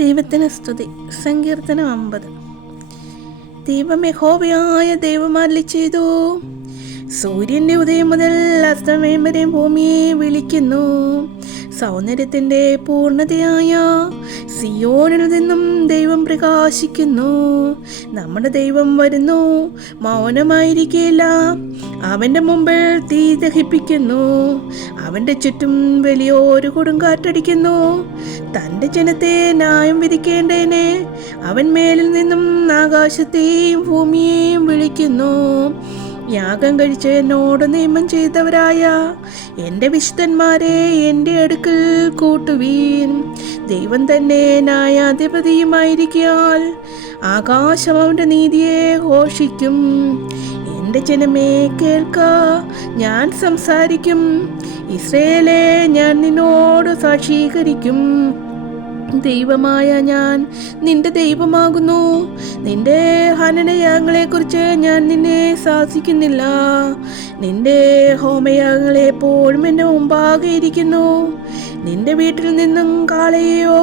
ദൈവത്തിന് സ്തുതി. സങ്കീർത്തനം 50. ദൈവം യഹോവയായ ദൈവം അരുളിച്ചെയ്തു. സൂര്യൻ്റെ ഉദയം മുതൽ അസ്തമയം വരെ ഭൂമിയെ വിളിക്കുന്നു. സൗന്ദര്യത്തിൻ്റെ പൂർണ്ണതയായ സിയോനിൽ നിന്നും ദൈവം പ്രകാശിക്കുന്നു. നമ്മുടെ ദൈവം വരുന്നു, മൗനമായിരിക്കില്ല. അവൻ്റെ മുമ്പിൽ തീ ദഹിപ്പിക്കുന്നു. അവൻ്റെ ചുറ്റും വലിയൊരു കൊടുങ്കാറ്റടിക്കുന്നു. തൻ്റെ ജനത്തെ ന്യായം വിധിക്കേണ്ടതിന് അവൻ മേലിൽ നിന്നും ആകാശത്തെയും ഭൂമിയെയും വിളിക്കുന്നു. യാഗം കഴിച്ച് എന്നോട് നിയമം ചെയ്തവരായ എൻ്റെ വിശുദ്ധന്മാരെ എൻ്റെ അടുക്കൽ കൂട്ടുവീൻ. ദൈവം തന്നെ ന്യായാധിപതിയുമായിരിക്കാൽ ആകാശം അവൻ്റെ നീതിയെ ഘോഷിക്കും. എൻ്റെ ജനമേ കേൾക്ക, ഞാൻ സംസാരിക്കും. ഇസ്രായേലേ, ഞാൻ നിന്നോട് സാക്ഷീകരിക്കും. ദൈവമായ ഞാൻ നിന്റെ ദൈവമാകുന്നു. നിന്റെ ഹനനയാഗങ്ങളെക്കുറിച്ച് ഞാൻ നിന്നെ ശാസിക്കുന്നില്ല. നിന്റെ ഹോമയാഗങ്ങൾ എപ്പോഴും എൻ്റെ മുമ്പാകെ ഇരിക്കുന്നു. നിന്റെ വീട്ടിൽ നിന്നും കാളയെയോ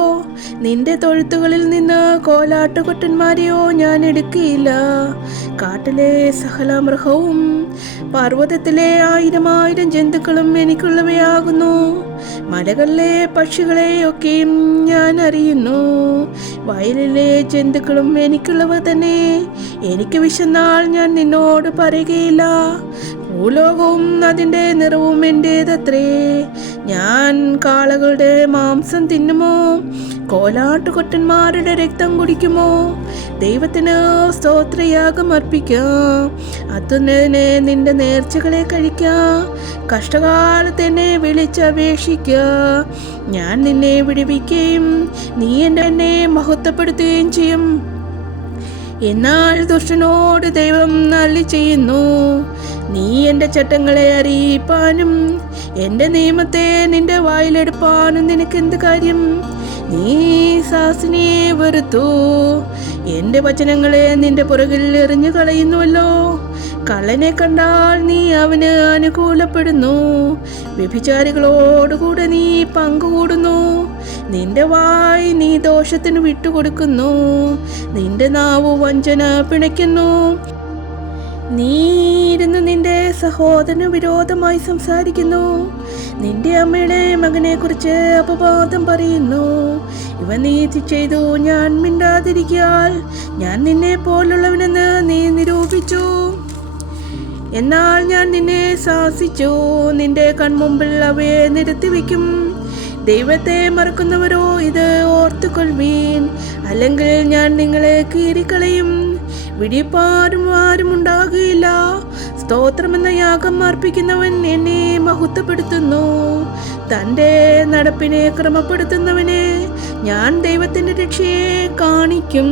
നിന്റെ തൊഴുത്തുകളിൽ നിന്ന് കോലാട്ടുകൊറ്റന്മാരെയോ ഞാൻ എടുക്കുകയില്ല. കാട്ടിലെ സകല മൃഗവും പർവ്വതത്തിലെ 1000 ജന്തുക്കളും എനിക്കുള്ളവയാകുന്നു. മലകളിലെ പക്ഷികളെയൊക്കെയും ഞാൻ അറിയുന്നു. വയലിലെ ജന്തുക്കളും എനിക്കുള്ളവ തന്നെ. എനിക്ക് വിശന്നാൽ ഞാൻ നിന്നോട് പറയുകയില്ല. ഭൂലോകവും അതിൻ്റെ നിറവും എൻ്റേതത്രേ. ഞാൻ കാളകളുടെ മാംസം തിന്നുമോ? കോലാട്ടുകൊറ്റന്മാരുടെ രക്തം കുടിക്കുമോ? ദൈവത്തിന് സ്തോത്രയാഗം അർപ്പിക്കാം. അത്യുന്നതനെ നിന്റെ നേർച്ചകളെ കഴിക്കാം. കഷ്ടകാലത്തെന്നെ വിളിച്ചപേക്ഷിക്കുക. ഞാൻ നിന്നെ വിടുവിക്കുകയും നീ എന്നെ മഹത്വപ്പെടുത്തുകയും ചെയ്യും. എന്നാൽ ദുഷ്ടനോട് ദൈവം അരുളിച്ചെയ്യുന്നു, നീ എൻ്റെ ചട്ടങ്ങളെ അറിയിപ്പാനും എൻ്റെ നിയമത്തെ നിന്റെ വായിലെടുപ്പാനും നിനക്കെന്ത് കാര്യം? നീ ശാസനയെ വെറുത്തു, എൻ്റെ വചനങ്ങളെ നിന്റെ പുറകിൽ എറിഞ്ഞു കളയുന്നുവല്ലോ. കള്ളനെ കണ്ടാൽ നീ അവന് അനുകൂലപ്പെടുന്നു. വ്യഭിചാരികളോടുകൂടെ നീ പങ്കുകൂടുന്നു. നിന്റെ വായ് നീ ദോഷത്തിന് വിട്ടുകൊടുക്കുന്നു. നിന്റെ നാവ് വഞ്ചന പിണയ്ക്കുന്നു. നീ ഇരുന്ന് നിന്റെ സഹോദരന് വിരോധമായി സംസാരിക്കുന്നു. നിന്റെ അമ്മയുടെ മകനെ കുറിച്ച് അപവാദം പറയുന്നു. ഇവ നീതി ചെയ്തു ഞാൻ മിണ്ടാതിരിക്കാൽ ഞാൻ നിന്നെ പോലുള്ളവനെന്ന് നീ നിരൂപിച്ചു. എന്നാൽ ഞാൻ നിന്നെ ശാസിച്ചു. നിന്റെ കൺമുമ്പിൽ അവയെ നിരത്തിവെക്കും. ദൈവത്തെ മറക്കുന്നവരോ ഇത് ഓർത്തുകൊള്ളുവീൻ, അല്ലെങ്കിൽ ഞാൻ നിങ്ങളെ കീറിക്കളയും. വിടിപ്പാരും ആരും ഉണ്ടാകുകയില്ല. സ്തോത്രമെന്ന യാഗം അർപ്പിക്കുന്നവൻ എന്നെ മഹത്വപ്പെടുത്തുന്നു. തൻ്റെ നടപ്പിനെ ക്രമപ്പെടുത്തുന്നവനെ ഞാൻ ദൈവത്തിൻ്റെ രക്ഷയെ കാണിക്കും.